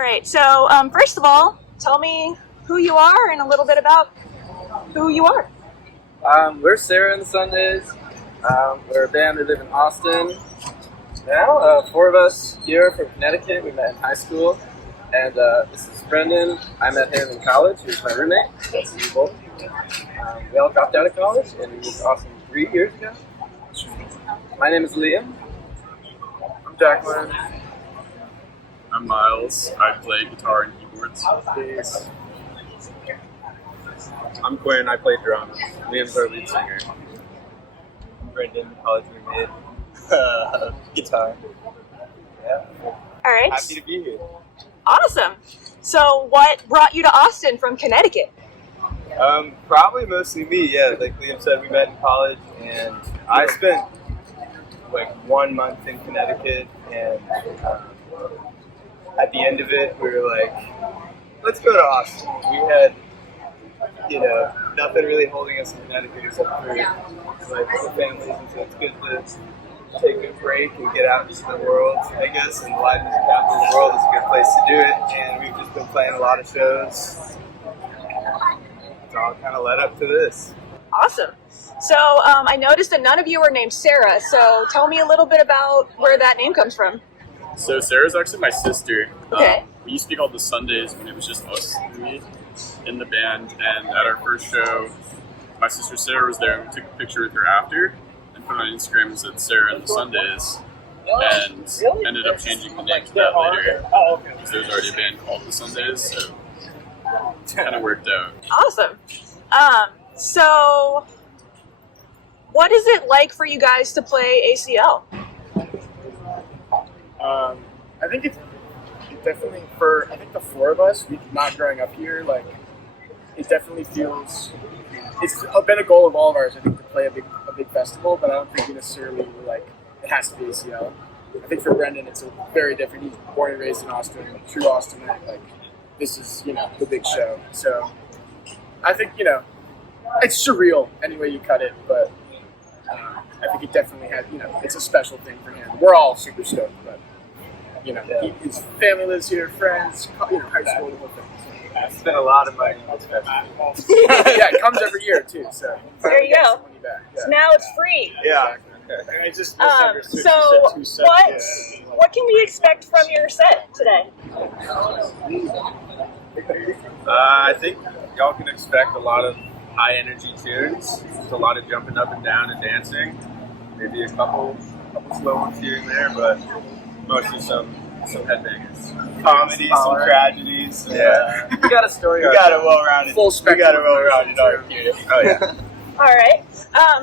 All right. So, first of all, tell me who you are and a little bit about who you are. We're Sarah and the Sundays. We're a band that live in Austin. Now, four of us here from Connecticut. We met in high school. And this is Brendan. I met him in college. He was my roommate. That's you both. We all dropped out of college and we moved to Austin 3 years ago. My name is Liam. I'm Declan. I'm Miles. I play guitar and keyboards. I'm Quinn. I play drums. Liam's our lead singer. I'm Brendan, college roommate. Guitar. Yeah. All right. Happy to be here. Awesome. So, what brought you to Austin from Connecticut? Probably mostly me, yeah. Like Liam said, we met in college, and I spent like 1 month in Connecticut, and at the end of it, we were like, let's go to Austin. We had, nothing really holding us in Connecticut except for like the families, and so it's good to take a break and get out into the world, I guess, and the live music out in the world is a good place to do it, and we've just been playing a lot of shows. It's all kind of led up to this. Awesome. So, I noticed that none of you are named Sarah, so tell me a little bit about where that name comes from. So Sarah's actually my sister. Okay. We used to be called the Sundays when it was just us three in the band, and at our first show, my sister Sarah was there, and we took a picture with her after and put it on Instagram and said Sarah and the Sundays, and ended up changing the name to that later because there was already a band called the Sundays, so it kind of worked out. Awesome. So, what is it like for you guys to play ACL? I think it's definitely I think the four of us, not growing up here, like, it definitely feels, it's been a goal of all of ours, I think, to play a big festival, but I don't think we necessarily were like, it has to be ACL. I think for Brendan, it's very different. He's born and raised in Austin, true Austinite, like, this is, the big show. So, I think, it's surreal any way you cut it, but I think it definitely had, it's a special thing for him. We're all super stoked, but, his family lives here, friends, high school, the whole thing. I spent a lot of money on this festival. Yeah, it comes every year, too, so. There you go. Yeah. So now it's free. Yeah. I just So, what can we expect from your set today? I think y'all can expect a lot of high energy tunes. Just a lot of jumping up and down and dancing. Maybe a couple slow ones here and there, but mostly some headbangers. Comedy, some tragedies. Yeah. We got a story. We got a well-rounded. Full spectrum. We got a well-rounded arc here. Oh yeah. All right.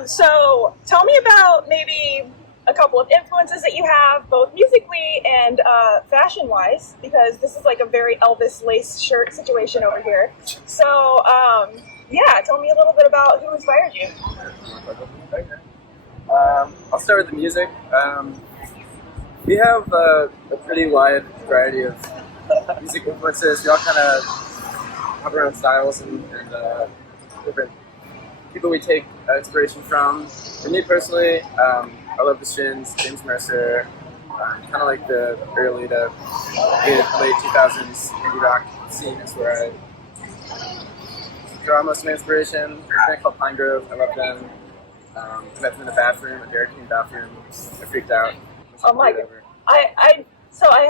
So, tell me about maybe a couple of influences that you have, both musically and fashion-wise, because this is like a very Elvis lace shirt situation over here. So, tell me a little bit about who inspired you. I'll start with the music. We have a pretty wide variety of music influences. We all kind of have our own styles and different people we take inspiration from. For me personally, I love the Shins, James Mercer, kind of like the early to late 2000s indie rock scene is where I draw most of my inspiration. There's a band called Pine Grove, I love them. I met them in the bathroom, a Dairy Queen bathroom. I freaked out. Oh my god. I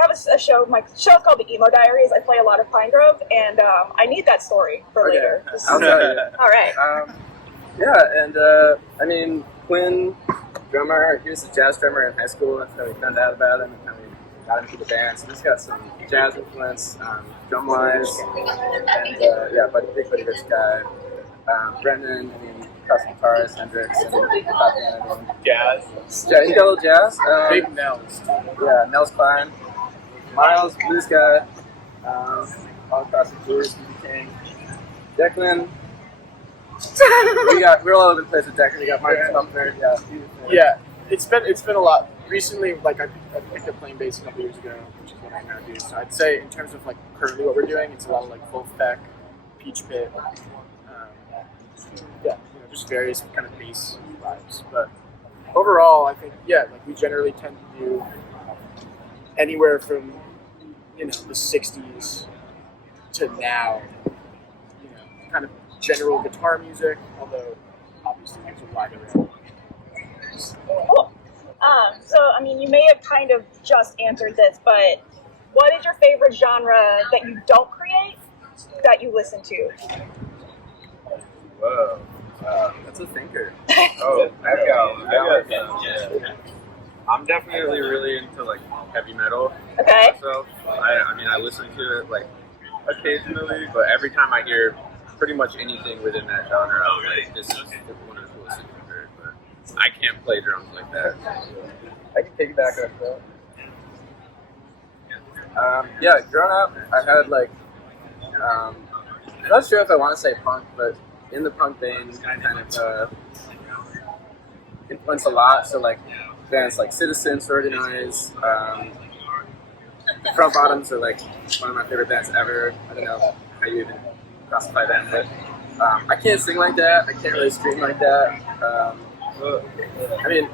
have a show, my show's called The Emo Diaries. I play a lot of Pine Grove, and I need that story for later. I'll tell you. All right. Quinn, drummer, he was a jazz drummer in high school. That's how we found out about him and how we got into the band. So he's got some jazz influence, drum-wise, and big buddy rich guy. Brendan, classical guitarist, Hendrix, and Jazz. Yeah, he got a little jazz. Big Nels. Yeah, Nels Klein. Miles, blues guy. All across the blues, King. Declan. We're all over the place with Declan. We got Marcus up there. Yeah, it's been a lot. Recently, like I picked up playing bass a couple years ago, which is what I now do. So I'd say in terms of like currently what we're doing, it's a lot of like full spec, Peach Pit. Just various kind of bass vibes. But overall, I think, like we generally tend to do anywhere from the '60s to now, kind of general guitar music, although obviously there's a wide array. Cool. So, I mean, you may have kind of just answered this, but what is your favorite genre that you don't create that you listen to? Whoa, that's a thinker. Oh, I'm definitely really into like heavy metal. Okay. So I mean, I listen to it like occasionally, but every time I hear pretty much anything within that genre, I'm like, this is one of the coolest things I've heard. But I can't play drums like that. I can piggyback off that. Yeah, growing up, I had like, I'm not sure if I want to say punk, but in the punk vein, kind of influenced a lot. So like bands like Citizens, Organize, Front Bottoms are like one of my favorite bands ever. I don't know how you even classify them, but I can't sing like that. I can't really scream like that. I mean,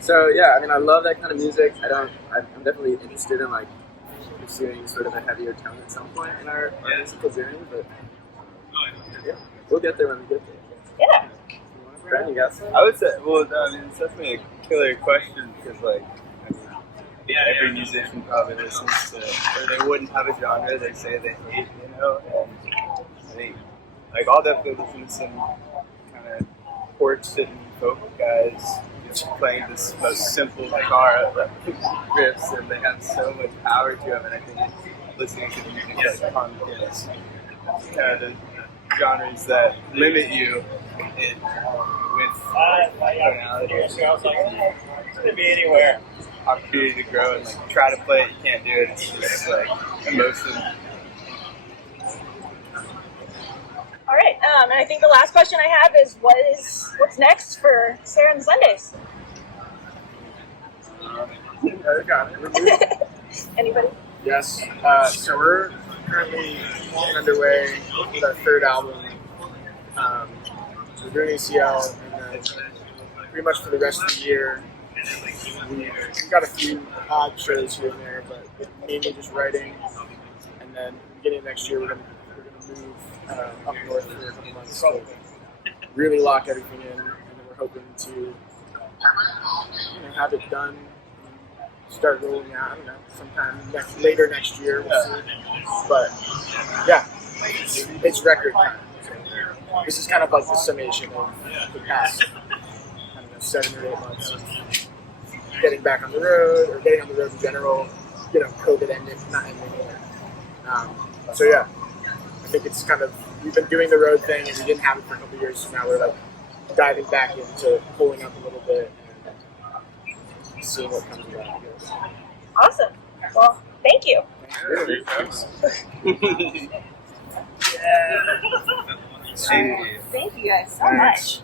So yeah, I mean, I love that kind of music. I'm definitely interested in like pursuing sort of a heavier tone at some point in our musical journey, but yeah, we'll get there when we get there. Yeah. Brandon, you got some? I would say, well, I mean, it's definitely a killer question because, like, I mean, every musician probably listens to, or they wouldn't have a genre they say they hate, And I think, like, I'll definitely listen to some kind of porch sitting folk guys just playing this most simple guitar riffs, and they have so much power to them. And I think listening to music like punk is kind of the genres that limit you with tonality. It could be anywhere. Opportunity to grow and like try to play it, you can't do it. It's just like emotion. All right. And I think the last question I have is, what's next for Sarah and the Sundays? Anybody? Yes. So we're currently underway with our third album. We're doing ACL, and then pretty much for the rest of the year, we've got a few odd shows here and there, but mainly just writing. And then beginning of next year, we're gonna move up north for a couple months to really lock everything in, and then we're hoping to have it done, and start rolling out. I don't know, sometime later next year. We'll see. But yeah, it's record time. So this is kind of like the summation of the past 7 or 8 months of getting back on the road, or getting on the road in general. COVID ended, not ending either. So yeah, I think it's kind of, we've been doing the road thing and we didn't have it for a couple of years, so now we're like diving back into pulling up a little bit and seeing what comes of that, I guess. Awesome. Well, thank you. Thank you. Thank you guys so much.